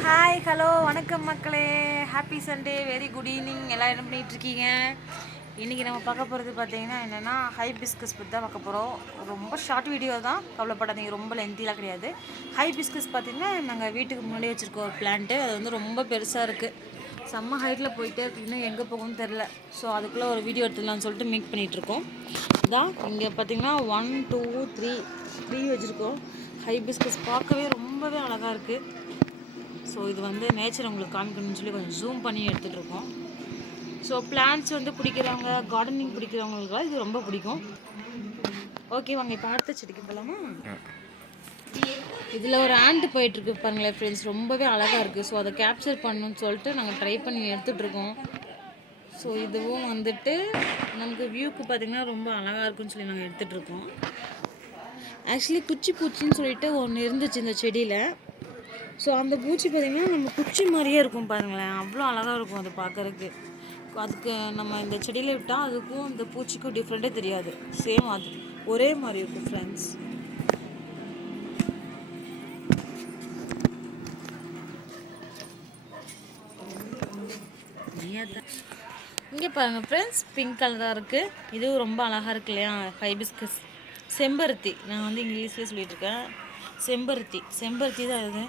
Hi hello வணக்கம் மக்களே. Happy Sunday very good evening எல்லாம் என்ன பண்ணிகிட்ருக்கீங்க இன்றைக்கி நம்ம பார்க்க போகிறது பார்த்தீங்கன்னா என்னென்னா ஹை பிஸ்கஸ் பற்றி தான் பார்க்க போகிறோம் ரொம்ப ஷார்ட் வீடியோ தான். கவலைப்படாதீங்க ரொம்ப லென்த்திலாம் கிடையாது. ஹை பிஸ்கஸ் பார்த்தீங்கன்னா நாங்கள் வீட்டுக்கு முன்னாடி வச்சுருக்கோம் ஒரு பிளான்ட்டு அது வந்து ரொம்ப பெருசாக இருக்குது செம்ம ஹைட்டில் போயிட்டு இருக்கு. இன்னும் எங்கே போகும்னு தெரில ஸோ அதுக்குள்ளே ஒரு வீடியோ எடுத்துடலாம்னு சொல்லிட்டு மேக் பண்ணிகிட்ருக்கோம் இதான் இங்கே பார்த்தீங்கன்னா ஒன் டூ த்ரீ த்ரீ வச்சுருக்கோம். ஹை பிஸ்கஸ் பார்க்கவே ரொம்பவே அழகாக இருக்குது ஸோ இது வந்து நேச்சர் உங்களுக்கு காமிக்கணும்னு சொல்லி கொஞ்சம் ஜூம் பண்ணி எடுத்துகிட்டு இருக்கோம் ஸோ பிளான்ஸ் வந்து பிடிக்கிறவங்க கார்டனிங் பிடிக்கிறவங்களுக்குலாம் இது ரொம்ப பிடிக்கும். ஓகே வாங்க இப்போ அடுத்த செடிக்கு போகலாமா இதில் ஒரு ஆண்ட் போயிட்டுருக்கு பாருங்களேன் ஃப்ரெண்ட்ஸ் ரொம்பவே அழகாக இருக்குது ஸோ அதை கேப்சர் பண்ணணும்னு சொல்லிட்டு நாங்கள் ட்ரை பண்ணி எடுத்துகிட்டு இருக்கோம் ஸோ இதுவும் வந்துட்டு நமக்கு வியூக்கு பார்த்திங்கன்னா ரொம்ப அழகாக இருக்குன்னு சொல்லி நாங்கள் எடுத்துகிட்ருக்கோம் ஆக்சுவலி குச்சி பூச்சின்னு சொல்லிட்டு ஒன்று இருந்துச்சு இந்த செடியில். ஸோ அந்த பூச்சி பார்த்திங்கன்னா நம்ம குச்சி மாதிரியே இருக்கும் பாருங்களேன். அவ்வளோ அழகாக இருக்கும் அது பார்க்குறதுக்கு. அதுக்கு நம்ம இந்த செடியில் விட்டால் அதுக்கும் இந்த பூச்சிக்கும் டிஃப்ரெண்ட்டே தெரியாது. சேம் அது. ஒரே மாதிரி இருக்கும் ஃப்ரெண்ட்ஸ் இங்கே பாருங்கள் ஃப்ரெண்ட்ஸ் பிங்க் கலராக இருக்குது இதுவும் ரொம்ப அழகாக இருக்கு இல்லையா? ஹைபிஸ்கஸ் செம்பருத்தி. நான் வந்து இங்கிலீஷ்லேயே சொல்லிகிட்ருக்கேன் செம்பருத்தி செம்பருத்தி தான் இது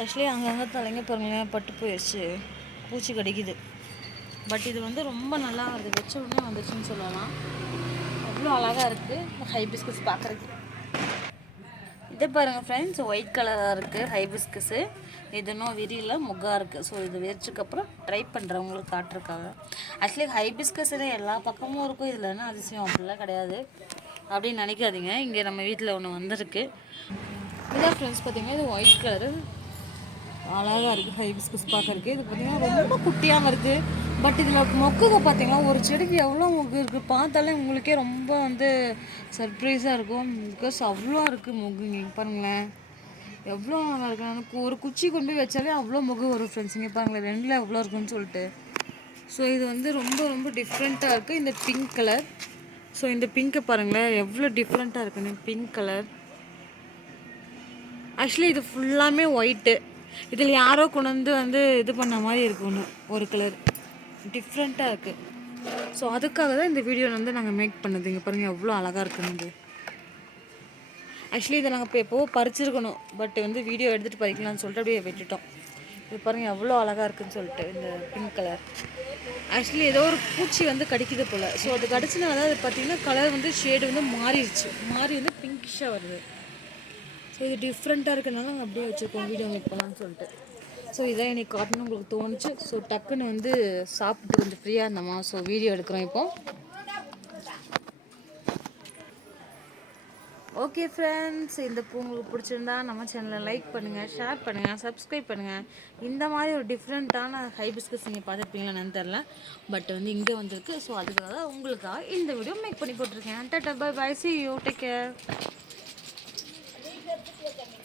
ஆக்சுவலி அங்கங்கே தலைங்க பாருங்களேன் பட்டு போயிடுச்சு பூச்சி கடிக்குது. பட் இது வந்து ரொம்ப நல்லா அது வச்ச உடனே வந்துச்சுன்னு சொல்லலாம். அவ்வளோ அழகாக இருக்குது ஹைபிஸ்கஸ் பார்க்குறதுக்கு இதை பாருங்கள் ஃப்ரெண்ட்ஸ் ஒயிட் கலராக இருக்குது ஹைபிஸ்கஸ்ஸு இது இன்னும் விரியில் முக்காக இருக்குது ஸோ இது வெறிச்சக்கப்புறம் ட்ரை பண்ணுறவங்களுக்கு காட்டிருக்காங்க ஆக்சுவலி ஹைபிஸ்கஸ் எல்லா பக்கமும் இருக்கும். இதில் என்ன அதிசயம்? அப்படிலாம் கிடையாது. அப்படின்னு நினைக்காதீங்க. இங்கே நம்ம வீட்டில் ஒன்று வந்திருக்கு. இதான் ஃப்ரெண்ட்ஸ் பார்த்தீங்கன்னா இது ஒயிட் கலரு அழகாக இருக்குது ஹைபிஸ்கஸ் பார்க்கறதுக்கு. இது பார்த்தீங்கன்னா ரொம்ப குட்டியாக இருக்குது பட் இதில் மொக்குங்க பார்த்தீங்கன்னா ஒரு செடிக்கு எவ்வளோ மொக்கு இருக்குது பார்த்தாலே உங்களுக்கே ரொம்ப வந்து சர்ப்ரைஸாக இருக்கும். பிகாஸ் அவ்வளோ இருக்குது மொக்கு இங்கே பாருங்களேன். எவ்வளோ நல்லா இருக்கு. எனக்கு ஒரு குச்சி கொண்டு போய் வச்சாலே அவ்வளோ மொக்கு வரும் ஃப்ரெண்ட்ஸ் இங்கே பாருங்களேன் ரெண்டில் எவ்வளோ இருக்குன்னு சொல்லிட்டு. ஸோ இது வந்து ரொம்ப ரொம்ப டிஃப்ரெண்ட்டாக இருக்குது இந்த பிங்க் கலர் ஸோ இந்த பிங்க்கை பாருங்களேன் எவ்வளோ டிஃப்ரெண்ட்டாக இருக்குன்னு பிங்க் கலர் ஆக்சுவலி இது ஃபுல்லாமே ஒயிட்டு இதில் யாரோ கொண்டு வந்து இது பண்ண மாதிரி இருக்கு ஒன்று ஒரு கலர் டிஃப்ரெண்ட்டாக இருக்குது ஸோ அதுக்காக தான் இந்த வீடியோ வந்து நாங்கள் மேக் பண்ணது. இங்கே பாருங்கள் எவ்வளோ அழகாக இருக்குன்னு ஆக்சுவலி இதை நாங்கள் இப்போ எப்போவோ பறிச்சிருக்கணும். பட் வந்து வீடியோ எடுத்துகிட்டு பறிக்கலாம்னு சொல்லிட்டு அப்படியே விட்டுட்டோம். இது பாருங்கள் எவ்வளோ அழகாக இருக்குன்னு சொல்லிட்டு இந்த பிங்க் கலர் ஆக்சுவலி ஏதோ ஒரு பூச்சி வந்து கடிக்குது போல். ஸோ அது கடிச்சினால அது பார்த்தீங்கன்னா கலர் வந்து ஷேடு வந்து மாறிடுச்சு. மாறி வந்து பிங்கிஷாக வருது. ஸோ இது டிஃப்ரெண்ட்டாக இருக்கனால நாங்கள் அப்படியே வச்சுருக்கோம் வீடியோ மேக் பண்ணலாம்னு சொல்லிட்டு. ஸோ இதான் எனக்கு காட்டணும் உங்களுக்கு தோணுச்சு. ஸோ டக்குன்னு வந்து சாப்பிட்டு கொஞ்சம் ஃப்ரீயாக இருந்தோமா? ஸோ வீடியோ எடுக்கிறோம் இப்போ. ஓகே ஃப்ரெண்ட்ஸ் இந்த பூ உங்களுக்கு பிடிச்சிருந்தா நம்ம சேனலை லைக் பண்ணுங்கள் ஷேர் பண்ணுங்கள் சப்ஸ்கிரைப் பண்ணுங்கள் இந்த மாதிரி ஒரு டிஃப்ரெண்ட்டான ஹைபிஸ்கஸ் நீங்கள் பார்த்துருப்பீங்களா தெரில பட் வந்து இங்கே வந்திருக்கு. ஸோ அதுக்காக தான் உங்களுக்காக இந்த வீடியோ மேக் பண்ணி போட்டிருக்கேன். Ta-ta bye bye see you take care también.